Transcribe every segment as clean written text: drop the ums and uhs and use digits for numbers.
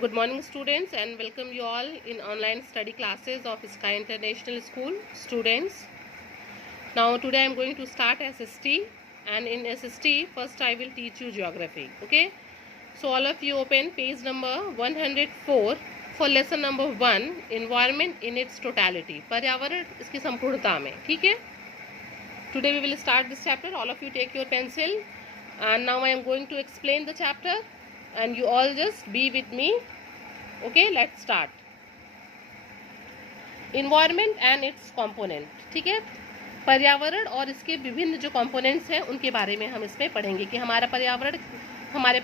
Good morning students, and welcome you all in online study classes of Sky International School students. Now today I am going to start SST, and in SST first I will teach you geography. Okay, so all of you open page number 104 for lesson number 1, environment in its totality, पर्यावरण इसकी संपूर्णता में. ठीक है, today we will start this chapter. All of you take your pencil, and now I am going to explain the chapter and you all just be with me. Okay, let's start. Environment and its component. ठीक है, पर्यावरण और इसके विभिन्न जो components हैं उनके बारे में हम इसमें पढ़ेंगे कि हमारे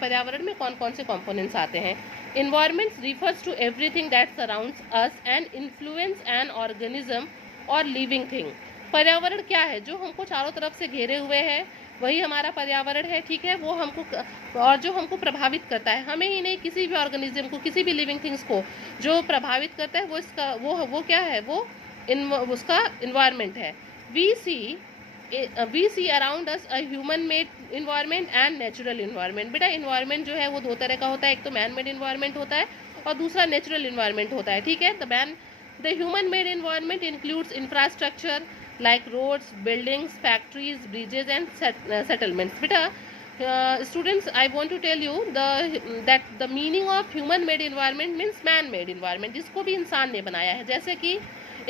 पर्यावरण में कौन कौन से कंपोनेंट्स आते हैं. Environment refers to everything that surrounds us and influence an organism or living thing. पर्यावरण क्या है? जो हमको चारों तरफ से घेरे हुए है वही हमारा पर्यावरण है. ठीक है, वो हमको और जो हमको प्रभावित करता है, हमें ही नहीं किसी भी ऑर्गेनिज्म को, किसी भी लिविंग थिंग्स को जो प्रभावित करता है वो इसका वो क्या है? वो उसका इन्वायरमेंट है. We see around us a human made environment and natural environment. बेटा इन्वायरमेंट जो है वो दो तरह का होता है, एक तो मैन मेड इन्वायरमेंट होता है और दूसरा नेचुरल इन्वायरमेंट होता है. ठीक है, the human made environment includes infrastructure like roads, buildings, factories, bridges and settlements. Beta, students, I want to tell you that the meaning of human made environment means man made environment. जिसको भी इंसान ने बनाया है, जैसे कि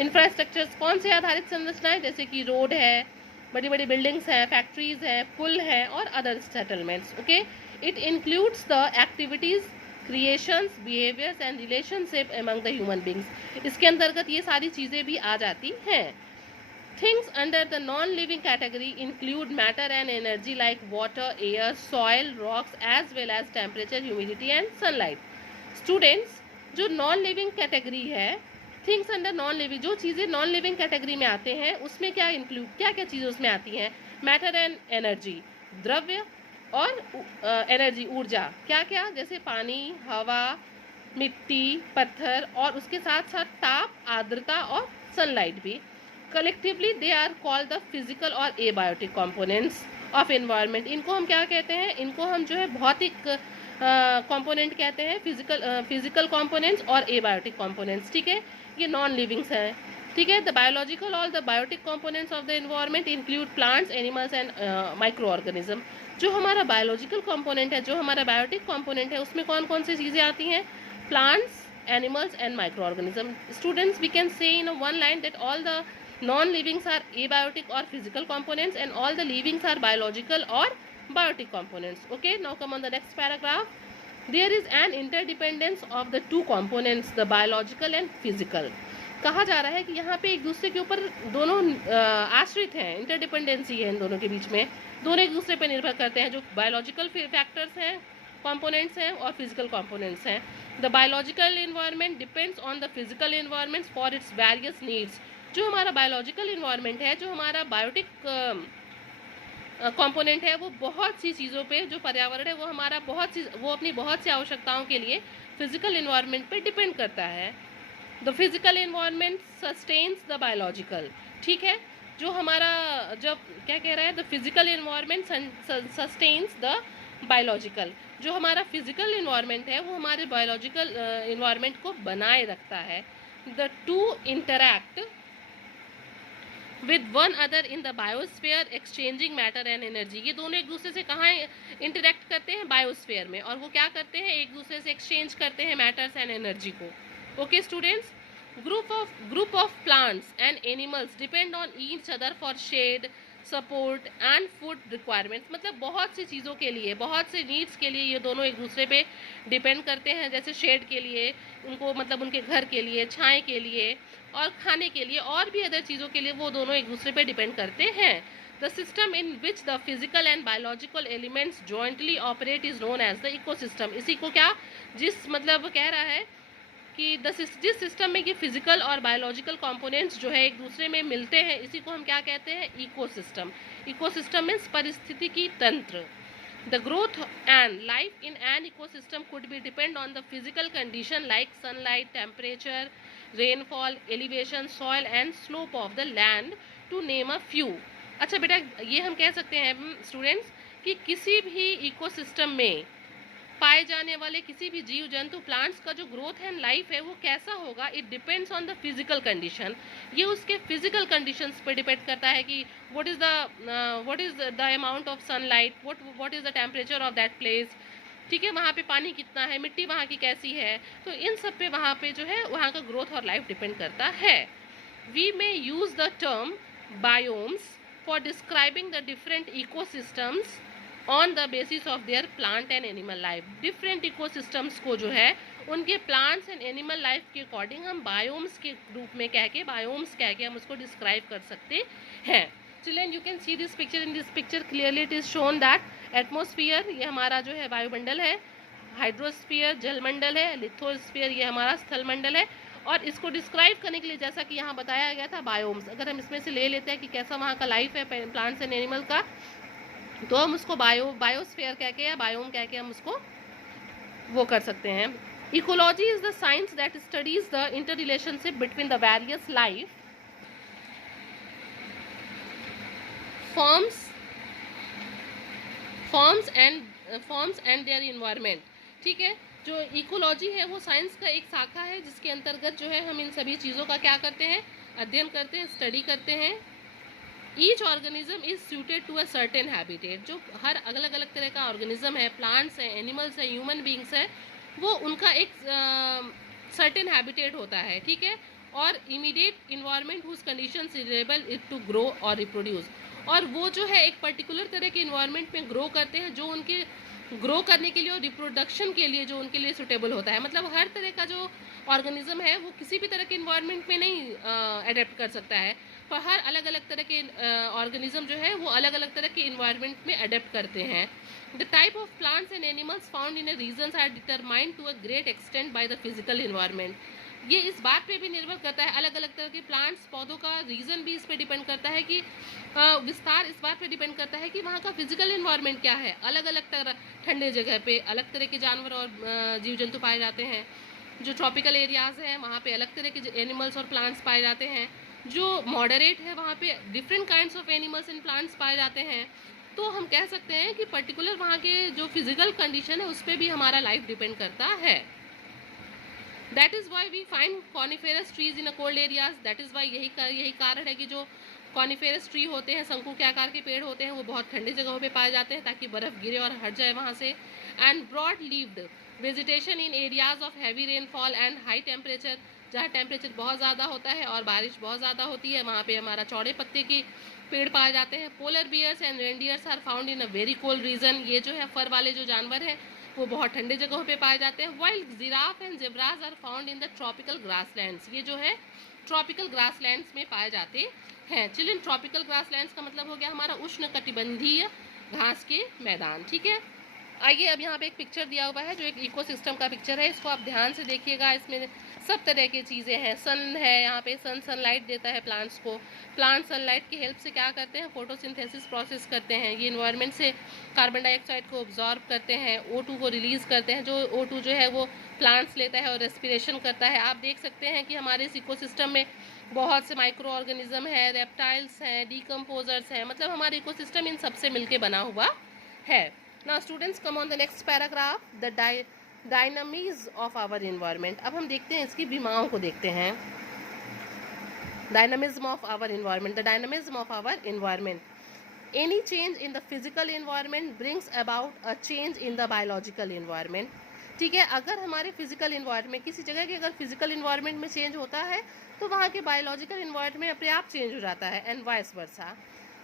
infrastructures कौन से आधारित संरचनाएं, जैसे कि रोड है, बड़ी बड़ी बिल्डिंग्स हैं, फैक्ट्रीज हैं, पुल हैं और other settlements. Okay, it includes the activities, creations, behaviours and relationship among the human beings. इसके अंतर्गत ये सारी चीज़ें भी आ जाती हैं. Things under the non-living category include matter and energy like water, air, soil, rocks as well as temperature, humidity and sunlight. Students, जो non-living category है, things under non-living, जो चीज़ें non-living category में आते हैं उसमें क्या include, क्या क्या चीज़ें उसमें आती हैं? matter and energy, द्रव्य और एनर्जी, ऊर्जा. क्या क्या? जैसे पानी, हवा, मिट्टी, पत्थर और उसके साथ साथ ताप, आर्द्रता और सनलाइट भी. Collectively they are called the physical और abiotic components of environment. इनको हम क्या कहते हैं? इनको हम जो है भौतिक कंपोनेंट कहते हैं, फिजिकल कंपोनेंट्स और एबायोटिक कंपोनेंट्स. ठीक है, ये नॉन लिविंग्स हैं. ठीक है, द बायोलॉजिकल और the biotic components of the environment include plants, animals and micro organism. जो हमारा बायोलॉजिकल कंपोनेंट है, जो हमारा बायोटिक कंपोनेंट है, उसमें कौन कौन सी चीज़ें आती हैं? Plants, animals and microorganism. Students, we can say in one line that all the non-livings are abiotic or physical components and all the livings are biological or biotic components. Okay, now come on the next paragraph. There is an interdependence of the two components, the biological and physical. कहा जा रहा है कि यहाँ पे एक दूसरे के ऊपर दोनों आश्रित हैं, इंटरडिपेंडेंसी है इन दोनों के बीच में, दोनों एक दूसरे पर निर्भर करते हैं. जो बायोलॉजिकल फैक्टर्स हैं, कंपोनेंट्स हैं और फिजिकल कंपोनेंट्स हैं. The biological environment depends on the physical environment for its various needs. जो हमारा बायोलॉजिकल इन्वायरमेंट है, जो हमारा बायोटिक कंपोनेंट है, वो बहुत सी चीज़ों पे, जो पर्यावरण है वो हमारा वो अपनी बहुत सी आवश्यकताओं के लिए फिजिकल इन्वायरमेंट पे डिपेंड करता है. The physical environment sustains the biological. ठीक है, जो हमारा जब क्या कह रहा है, the physical environment sustains the biological. जो हमारा फिजिकल इन्वायरमेंट है वो हमारे बायोलॉजिकल इन्वायरमेंट को बनाए रखता है. The two interact with one other in the biosphere exchanging matter and energy. ये दोनों एक दूसरे से कहाँ इंटरैक्ट करते हैं? बायोस्फीयर में. और वो क्या करते हैं? एक दूसरे से एक्सचेंज करते हैं मैटर्स एंड एनर्जी को. Okay students, group of plants and animals depend on each other for shade, support and food requirements. मतलब बहुत सी चीज़ों के लिए, बहुत से नीड्स के लिए ये दोनों एक दूसरे पे डिपेंड करते हैं. जैसे शेड के लिए उनको, मतलब उनके घर के लिए, छाए के लिए और खाने के लिए और भी अदर चीज़ों के लिए वो दोनों एक दूसरे पे डिपेंड करते हैं. The system in which the physical and biological elements jointly operate is known as the ecosystem. इसी को क्या, जिस मतलब कह रहा है कि जिस सिस्टम में ये फिजिकल और बायोलॉजिकल कंपोनेंट्स जो है एक दूसरे में मिलते हैं, इसी को हम क्या कहते हैं? इकोसिस्टम. इकोसिस्टम मीन्स पारिस्थितिकी तंत्र. The growth and life in an ecosystem could be depend on the physical condition like sunlight, temperature, rainfall, elevation, soil and slope of the land, to name a few. अच्छा बेटा, ये हम कह सकते हैं students कि किसी भी इकोसिस्टम में पाए जाने वाले किसी भी जीव जंतु प्लांट्स का जो ग्रोथ एंड लाइफ है वो कैसा होगा, it depends on the physical condition. ये उसके फिजिकल कंडीशंस पे डिपेंड करता है कि what is the amount of sunlight, what is the temperature of that place, ठीक है, वहाँ पे पानी कितना है, मिट्टी वहाँ की कैसी है, तो इन सब पे वहाँ पे जो है वहाँ का ग्रोथ और लाइफ डिपेंड करता है। We may use the term biomes for describing the different ecosystems on the basis of their plant and animal life. Different ecosystems को जो है उनके प्लांट्स एंड एनिमल लाइफ के अकॉर्डिंग हम बायोम्स के रूप में बायोम्स कह के हम उसको डिस्क्राइब कर सकते हैं। Children, you can see this picture, in this picture clearly it is shown that atmosphere, ये हमारा जो है वायुमंडल है, हाइड्रोस्फीयर जलमंडल है, लिथोस्फीयर ये हमारा स्थलमंडल है, और इसको डिस्क्राइब करने के लिए जैसा कि यहाँ बताया गया था बायोम्स, अगर हम इसमें से ले लेते हैं कि कैसा वहाँ का लाइफ है प्लांट्स एंड एनिमल का, तो हम उसको बायोस्फीयर कह के या बायोम कह के हम उसको वो कर सकते हैं। Ecology is the science that studies the inter relationship between the various life forms and their environment. ठीक है, जो इकोलॉजी है वो साइंस का एक शाखा है जिसके अंतर्गत जो है हम इन सभी चीज़ों का क्या करते हैं, अध्ययन करते हैं, स्टडी करते हैं। Each organism is suited to a certain habitat. जो हर अलग अलग तरह का ऑर्गेनिज्म है, प्लांट्स है, एनिमल्स है, ह्यूमन बींग्स है, वो उनका एक सर्टेन हैबिटेट होता है। ठीक है, और immediate environment whose conditions enable it to grow और रिप्रोड्यूस, और वो जो है एक पर्टिकुलर तरह के इन्वायरमेंट में ग्रो करते हैं जो उनके ग्रो करने के लिए और रिप्रोडक्शन के लिए जो उनके लिए सुटेबल होता है। मतलब हर तरह का जो ऑर्गेनिज्म है वो किसी भी तरह के इन्वायरमेंट में नहीं अडेप्ट कर सकता है, पर हर अलग अलग तरह के ऑर्गेनिज्म जो है वो अलग अलग तरह के इन्वायरमेंट में अडेप्ट करते हैं। The type of plants and animals found in regions are determined to a great extent by the physical environment. ये इस बात पे भी निर्भर करता है, अलग अलग तरह के प्लांट्स पौधों का रीज़न भी इस पे डिपेंड करता है कि विस्तार इस बात पे डिपेंड करता है कि वहाँ का फिजिकल इन्वायरमेंट क्या है। अलग अलग तरह ठंडे जगह पे अलग तरह के जानवर और जीव जंतु पाए जाते हैं, जो ट्रॉपिकल एरियाज़ हैं वहाँ पे अलग तरह के एनिमल्स और प्लांट्स पाए जाते हैं, जो मॉडरेट है वहाँ पे different kinds of animals and plants पाए जाते हैं। तो हम कह सकते हैं कि पर्टिकुलर वहाँ के जो फिजिकल कंडीशन है उस पर भी हमारा लाइफ डिपेंड करता है। That is why we find coniferous trees in a cold areas. That is why यही कारण है कि जो कॉनिफेरस ट्री होते हैं, शंकु के आकार के पेड़ होते हैं, वो बहुत ठंडी जगहों पे पाए जाते हैं ताकि बर्फ़ गिरे और हट जाए वहाँ से। And broad leaved vegetation in areas of heavy rainfall and high temperature, जहाँ टेम्परेचर बहुत ज़्यादा होता है और बारिश बहुत ज़्यादा होती है, वहाँ पे हमारा चौड़े पत्ते के पेड़ पाए जाते हैं। Polar bears and reindeers are found in a very cold region. ये जो है फर वाले जो जानवर हैं वो बहुत ठंडे जगहों पे पाए जाते हैं। While giraffe and zebras are found in the tropical grasslands. ये जो है ट्रॉपिकल ग्रासलैंड्स में पाए जाते हैं। चिल्ड्रन, ट्रॉपिकल ग्रासलैंड्स का मतलब हो गया हमारा उष्णकटिबंधीय घास के मैदान। ठीक है, आइए अब यहाँ पे एक पिक्चर दिया हुआ है जो एक इकोसिस्टम का पिक्चर है, इसको आप ध्यान से देखिएगा। इसमें सब तरह की चीज़ें हैं। सन है, यहाँ पे सनलाइट देता है प्लांट्स को। प्लांट सनलाइट की हेल्प से क्या करते हैं, फोटोसिंथेसिस प्रोसेस करते हैं। ये इन्वायरमेंट से कार्बन डाइऑक्साइड को ऑब्जॉर्ब करते हैं, O2 को रिलीज़ करते हैं, जो O2 जो है वो प्लांट्स लेता है और रेस्पिरेशन करता है। आप देख सकते हैं कि हमारे इस इकोसिस्टम में बहुत से माइक्रो ऑर्गेनिज्म है, रेप्टाइल्स हैं, डिकम्पोजर्स हैं, मतलब हमारा इकोसिस्टम इन सबसे मिलके बना हुआ है। Now students, come on the next paragraph, the dynamics of our environment। अब हम देखते हैं इसकी बीमाओं को देखते हैं। Dynamism of our environment, the dynamism of our environment. Any change in the physical environment brings about a change in the biological environment। ठीक है, अगर हमारे फिजिकल इन्वायरमेंट, किसी जगह के अगर फिजिकल इन्वायरमेंट में चेंज होता है तो वहाँ के बायोलॉजिकल इन्वायरमेंट अपने आप चेंज हो जाता है, and vice versa.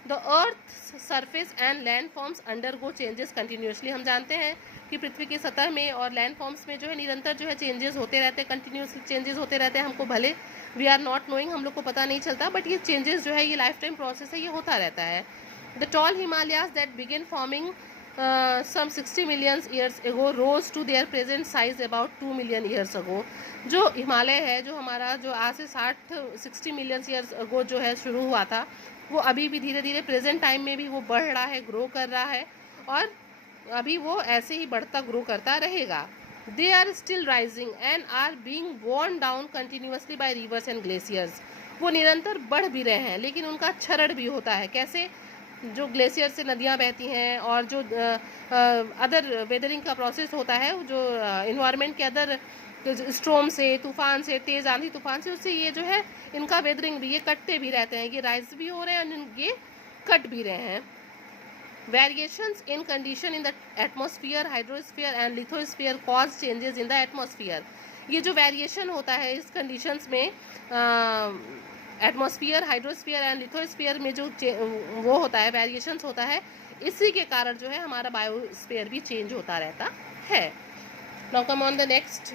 The earth surface and land forms undergo changes continuously. हम जानते हैं कि पृथ्वी की सतह में और लैंड फॉर्म्स में जो है निरंतर जो है चेंजेस होते रहते हैं, कंटिन्यूसली चेंजेस होते रहते हैं। हमको भले वी आर नॉट नोइंग, हम लोग को पता नहीं चलता, बट ये चेंजेस जो है ये लाइफ टाइम प्रोसेस है, ये होता रहता है। The tall Himalayas that begin forming some 60 million years ago rose to their present size about 2 million years ago। जो हिमालय है, जो हमारा जो आज से 60 मिलियन ईयर्स अगो जो है शुरू हुआ था, वो अभी भी धीरे धीरे प्रेजेंट टाइम में भी वो बढ़ रहा है, ग्रो कर रहा है, और अभी वो ऐसे ही बढ़ता ग्रो करता रहेगा। They are still rising and are being worn down continuously by rivers and glaciers. वो निरंतर बढ़ भी रहे हैं लेकिन उनका क्षरण भी होता है। कैसे? जो ग्लेशियर से नदियाँ बहती हैं और जो अदर वेदरिंग का प्रोसेस होता है, जो इन्वायरमेंट के अदर स्ट्रोम से, तूफान से, तेज़ आंधी तूफान से, उससे ये जो है इनका वेदरिंग भी, ये कटते भी रहते हैं, ये राइज भी हो रहे हैं और ये कट भी रहे हैं। Variations in condition in the atmosphere, hydrosphere and lithosphere cause changes in the atmosphere. ये जो वेरिएशन होता है इस कंडीशंस में एटमॉस्फियर, हाइड्रोस्फीयर एंड लिथोस्फीयर में जो वो होता है, वेरिएशंस होता है, इसी के कारण जो है हमारा बायोस्फीयर भी चेंज होता रहता है। Now come on the next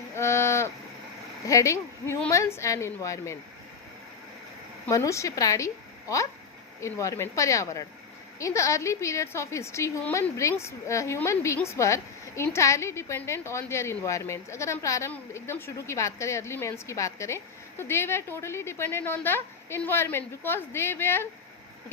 heading, humans and environment. मनुष्य, प्राणी और इन्वायरमेंट, पर्यावरण। In the early periods of history, human beings were entirely dependent on their environments. अगर हम प्रारंभ एकदम शुरू की बात करें, अर्ली मैंस की बात करें, तो they were totally dependent on the environment because they were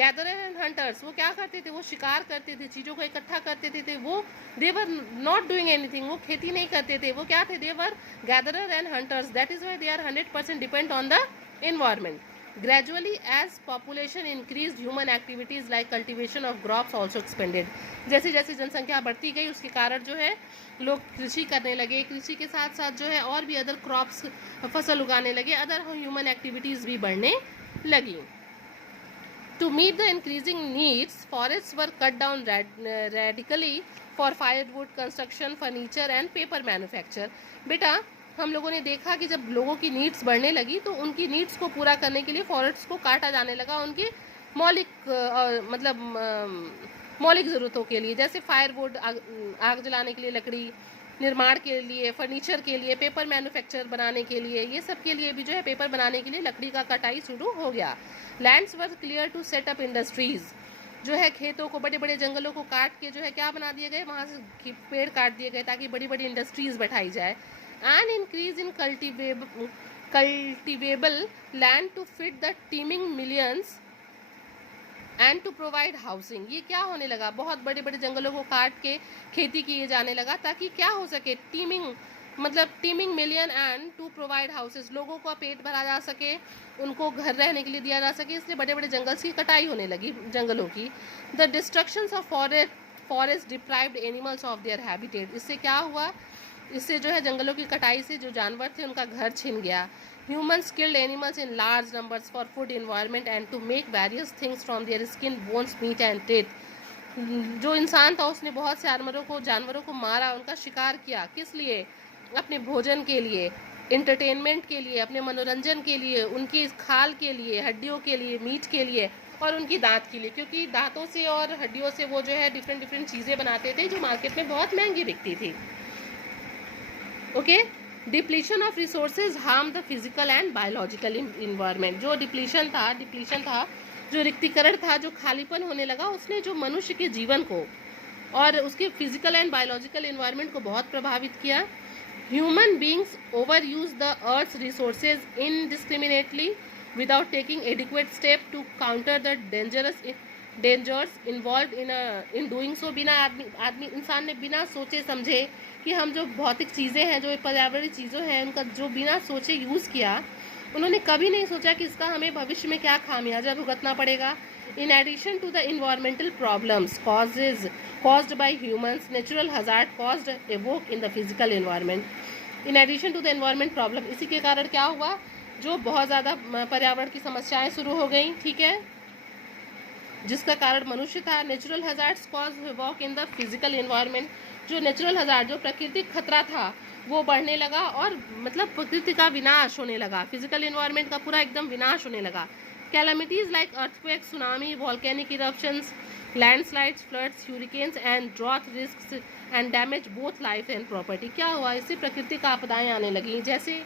gatherer and hunters. वो क्या करते थे? वो शिकार करते थे, चीज़ों को इकट्ठा करते थे। वो they were not doing anything. वो खेती नहीं करते थे। वो क्या थे? They were gatherer and hunters. That is why they are 100% dependent on the environment. Gradually, as population increased, human activities like cultivation of crops also expanded. जैसे जैसे जनसंख्या बढ़ती गई, उसके कारण जो है लोग कृषि करने लगे, कृषि के साथ साथ जो है और भी अदर क्रॉप्स, फसल उगाने लगे, अदर ह्यूमन एक्टिविटीज़ भी बढ़ने लगी। To meet the increasing needs, forests were cut down radically for firewood, construction, furniture and paper manufacture. बेटा, हम लोगों ने देखा कि जब लोगों की नीड्स बढ़ने लगी तो उनकी नीड्स को पूरा करने के लिए फॉरेस्ट्स को काटा जाने लगा, उनकी मौलिक ज़रूरतों के लिए, जैसे फायरवुड, आग जलाने के लिए लकड़ी, निर्माण के लिए, फर्नीचर के लिए, पेपर मैन्युफैक्चर बनाने के लिए, ये सब के लिए भी जो है पेपर बनाने के लिए लकड़ी का कटाई शुरू हो गया। Lands were clear to set up industries, जो है खेतों को, बड़े बड़े जंगलों को काट के जो है क्या बना दिए गए, वहाँ से पेड़ काट दिए गए ताकि बड़ी बड़ी इंडस्ट्रीज़ बैठाई जाए। An increase in cultivable land to feed the teeming millions and to provide housing. ये क्या होने लगा? बहुत बड़े बड़े जंगलों को काट के खेती किए जाने लगा ताकि क्या हो सके, teeming million and to provide houses, लोगों का पेट भरा जा सके, उनको घर रहने के लिए दिया जा सके, इसलिए बड़े बड़े जंगल की कटाई होने लगी, जंगलों की। The destructions of forest deprived animals of their habitat, इससे क्या हुआ, इससे जो है जंगलों की कटाई से जो जानवर थे उनका घर छिन गया। Humans killed animals in large numbers for food, environment and to make various things from their skin, bones, meat and teeth. जो इंसान था उसने बहुत से जानवरों को मारा, उनका शिकार किया, किस लिए? अपने भोजन के लिए, इंटरटेनमेंट के लिए, अपने मनोरंजन के लिए, उनकी खाल के लिए, हड्डियों के लिए, मीट के लिए और उनकी दांत के लिए, क्योंकि दांतों से और हड्डियों से वो जो है डिफरेंट चीज़ें बनाते थे जो मार्केट में बहुत महंगी बिकती थी। Okay, depletion of resources harm the physical and biological environment. जो डिप्लीशन था, जो रिक्तीकरण था, जो खालीपन होने लगा, उसने जो मनुष्य के जीवन को और उसके फिजिकल एंड बायोलॉजिकल इन्वायरमेंट को बहुत प्रभावित किया। Human beings over use the earth's resources indiscriminately without taking adequate step to counter the dangers involve in doing so. इंसान ने बिना सोचे समझे कि हम जो भौतिक चीज़ें हैं, जो पर्यावरणीय चीज़ों हैं, उनका जो बिना सोचे यूज़ किया, उन्होंने कभी नहीं सोचा कि इसका हमें भविष्य में क्या खामियाजा भुगतना पड़ेगा। In addition to the environmental problems caused by humans, natural hazard caused evoke in the physical environment. In addition to the environment problem, इसी के कारण क्या हुआ, जो बहुत ज़्यादा पर्यावरण की समस्याएं शुरू हो गई, ठीक है, जिसका कारण मनुष्य था। Natural hazards cause walk in the physical environment, जो नेचुरल हजार्ड, जो प्राकृतिक खतरा था, वो बढ़ने लगा और प्रकृति का विनाश होने लगा, फिजिकल इन्वायरमेंट का पूरा एकदम विनाश होने लगा। Calamities like earthquake, tsunami, volcanic eruptions, landslides, floods, hurricanes and drought risks and damage both life and property. क्या हुआ, इससे प्राकृतिक आपदाएं आने लगी, जैसे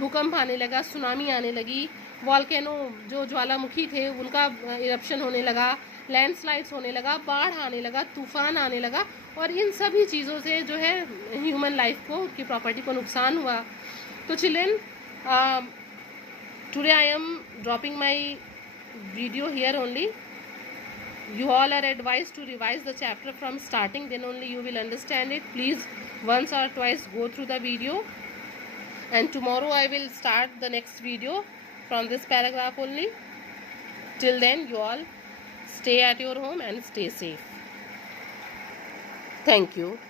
भूकंप आने लगा, सुनामी आने लगी, वॉल्केनो जो ज्वालामुखी थे उनका इरप्शन होने लगा, लैंडस्लाइड्स होने लगा, बाढ़ आने लगा, तूफान आने लगा, और इन सभी चीज़ों से जो है ह्यूमन लाइफ को, उनकी प्रॉपर्टी को नुकसान हुआ। तो children, today I am dropping my video here only. You all are advised to revise the chapter from starting, then only you will understand it. Please once or twice go through the video, and tomorrow I will start the next video from this paragraph only. Till then, you all stay at your home and stay safe. Thank you.